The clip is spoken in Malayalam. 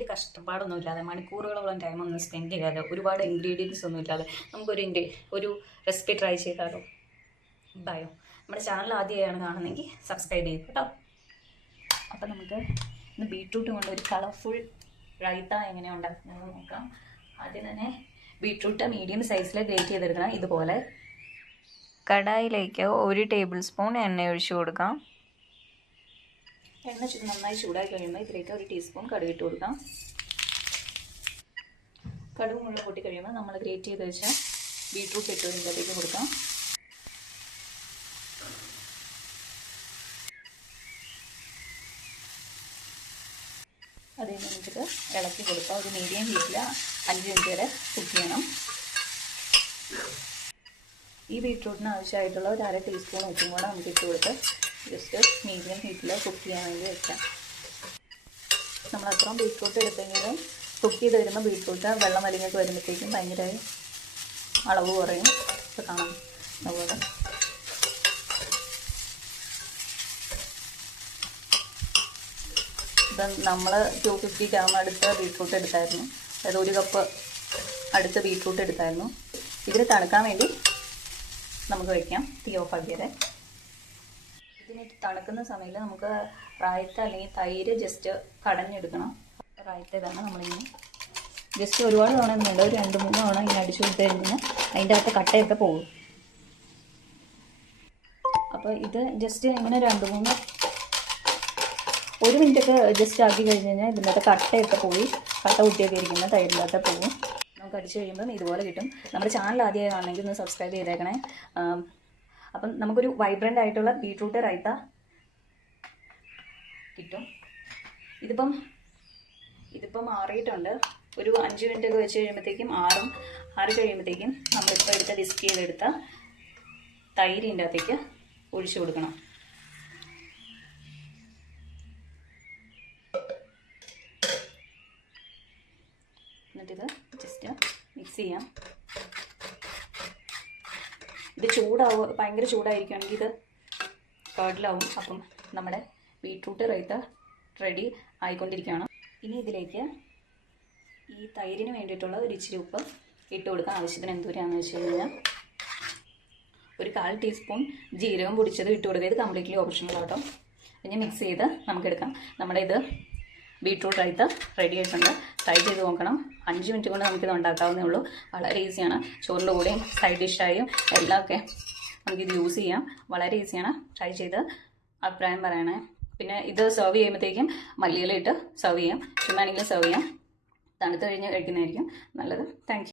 വലിയ കഷ്ടപ്പാടൊന്നും ഇല്ലാതെ മണിക്കൂറുകളോളം ടൈമൊന്നും സ്പെൻഡ് ചെയ്യാതെ ഒരുപാട് ഇൻഗ്രീഡിയൻസ് ഒന്നും ഇല്ലാതെ നമുക്കൊരു റെസിപ്പി ട്രൈ ചെയ്താലോ? ബയോ നമ്മുടെ ചാനൽ ആദ്യമായാണ് കാണുന്നതെങ്കിൽ സബ്സ്ക്രൈബ് ചെയ്യും കേട്ടോ. അപ്പം നമുക്ക് ഇന്ന് ബീട്രൂട്ട് കൊണ്ട് ഒരു കളർഫുൾ റൈത്ത എങ്ങനെയാണ് ഉണ്ടാക്കുന്നത് നോക്കാം. ആദ്യം തന്നെ ബീട്രൂട്ട് മീഡിയം സൈസിൽ ഗ്രേറ്റ് ചെയ്തെടുക്കണം. ഇതുപോലെ കടായിലേക്ക് 1 ടേബിൾ സ്പൂൺ എണ്ണ ഒഴിച്ചു കൊടുക്കാം. എണ്ണ നന്നായി ചൂടായി കഴിയുമ്പോൾ ഇതിലേക്ക് 1 ടീസ്പൂൺ കടുക് ഇട്ട് കൊടുക്കാം. കടുക് മുള്ള പൊട്ടി കഴിയുമ്പോൾ നമ്മൾ ഗ്രേറ്റ് ചെയ്ത് വെച്ച ബീട്രൂട്ട് ഇട്ട് ഇതിലേക്ക് കൊടുക്കാം. അത് കഴിഞ്ഞിട്ട് ഇളക്കി കൊടുക്കുക. ഒരു മീഡിയം ഹീറ്റിൽ 5 മിനിറ്റ് വരെ കുക്ക് ചെയ്യണം. ഈ ബീട്രൂട്ടിന് ആവശ്യമായിട്ടുള്ള ഒരു 1/2 ടീസ്പൂൺ ഉപ്പും കൂടെ നമുക്ക് ഇട്ട് കൊടുത്ത് ജസ്റ്റ് മീഡിയം ഹീറ്റിൽ കുക്ക് ചെയ്യാൻ വേണ്ടി വെക്കാം. നമ്മൾ അത്രയും ബീട്രൂട്ട് എടുത്തെങ്കിലും കുക്ക് ചെയ്ത് വരുമ്പോൾ ബീട്രൂട്ട് വെള്ളം വലിഞ്ഞൊക്കെ വരുമ്പോഴത്തേക്കും ഭയങ്കര അളവ് കുറയും. ഇപ്പോൾ കാണാം അതുപോലെ. ഇപ്പം നമ്മൾ 250 ഗ്രാം അടുത്ത ബീട്രൂട്ട് എടുത്തായിരുന്നു. അതായത് 1 കപ്പ് അടുത്ത ബീട്രൂട്ട് എടുത്തായിരുന്നു. ഇതിൽ തണുക്കാൻ വേണ്ടി നമുക്ക് വയ്ക്കാം. തീ ഓഫാക്കിയത്. ഇതിന് തണുക്കുന്ന സമയത്ത് നമുക്ക് റായത്ത അല്ലെങ്കിൽ തൈര് ജസ്റ്റ് കടഞ്ഞെടുക്കണം. റായത്ത ഇതാണ്. നമ്മളിങ്ങനെ ജസ്റ്റ് ഒരുപാട് തവണ ഒന്നുമില്ല, ഒരു 2-3 തവണ ഇങ്ങനെ അടിച്ചു കൊടുത്ത് കഴിഞ്ഞാൽ അതിൻ്റെ അകത്ത് കട്ടയൊക്കെ പോകും. അപ്പോൾ ഇത് ജസ്റ്റ് ഇങ്ങനെ 1 മിനിറ്റൊക്കെ ജസ്റ്റ് ആക്കി കഴിഞ്ഞ് കഴിഞ്ഞാൽ ഇതിൻ്റെ അകത്ത് കട്ടയൊക്കെ പോയി കട്ട കുട്ടിയൊക്കെ ഇരിക്കുന്ന തൈരില്ലാത്ത പോകും. നമുക്ക് അടിച്ചു കഴിയുമ്പം ഇതുപോലെ കിട്ടും. നമ്മുടെ ചാനൽ ആദ്യമാണെങ്കിൽ ഒന്ന് സബ്സ്ക്രൈബ് ചെയ്തേക്കണേ. അപ്പം നമുക്കൊരു വൈബ്രൻ്റ് ആയിട്ടുള്ള ബീട്രൂട്ട് റൈത്ത കിട്ടും. ഇതിപ്പം ആറിയിട്ടുണ്ട്. ഒരു 5 മിനിറ്റൊക്കെ വെച്ച് കഴിയുമ്പോഴത്തേക്കും ആറി കഴിയുമ്പോഴത്തേക്കും നമ്മളിപ്പോൾ വിസ്ക് ചെയ്തെടുത്ത തൈരിൻ്റെ അകത്തേക്ക് ഒഴിച്ചു കൊടുക്കണം. എന്നിട്ടിത് ജസ്റ്റ് മിക്സ് ചെയ്യാം. ഇത് ഭയങ്കര ചൂടായിരിക്കുകയാണെങ്കിൽ ഇത് കേർഡിലാവും. അപ്പം നമ്മുടെ ബീട്രൂട്ട് റൈത്ത റെഡി ആയിക്കൊണ്ടിരിക്കുകയാണ്. ഇനി ഇതിലേക്ക് ഈ തൈരിന് വേണ്ടിയിട്ടുള്ള ഒരു ഇച്ചിരി ഉപ്പ് ഇട്ട് കൊടുക്കാം. ആവശ്യത്തിന് എന്തോരാണെന്ന് വെച്ച് കഴിഞ്ഞാൽ ഒരു 1/4 ടീസ്പൂൺ ജീരകം പൊടിച്ചത് ഇട്ട് കൊടുക്കുക. ഇത് കംപ്ലീറ്റ്ലി ഓപ്ഷണൽ ആട്ടോ. ഇനി മിക്സ് ചെയ്ത് നമുക്കെടുക്കാം. നമ്മുടെ ഇത് ബീട്രൂട്ട് റൈത്ത റെഡി ആയിട്ടുണ്ട്. ട്രൈ ചെയ്ത് നോക്കണം. 5 മിനിറ്റ് കൊണ്ട് നമുക്കിത് ഉണ്ടാക്കാവുന്നേ ഉള്ളൂ. വളരെ ഈസിയാണ്. ചോറിൻ്റെ കൂടെയും സൈഡ് ഡിഷായും എല്ലാമൊക്കെ നമുക്കിത് യൂസ് ചെയ്യാം. വളരെ ഈസിയാണ്. ട്രൈ ചെയ്ത് അഭിപ്രായം പറയണേ. പിന്നെ ഇത് സെർവ് ചെയ്യുമ്പോഴത്തേക്കും മല്ലിയില ഇട്ട് സെർവ് ചെയ്യാം. ചുമ്മാണെങ്കിലും സെർവ് ചെയ്യാം. തണുത്ത് കഴിഞ്ഞ് കഴിക്കുന്നതായിരിക്കും നല്ലത്. Thank you.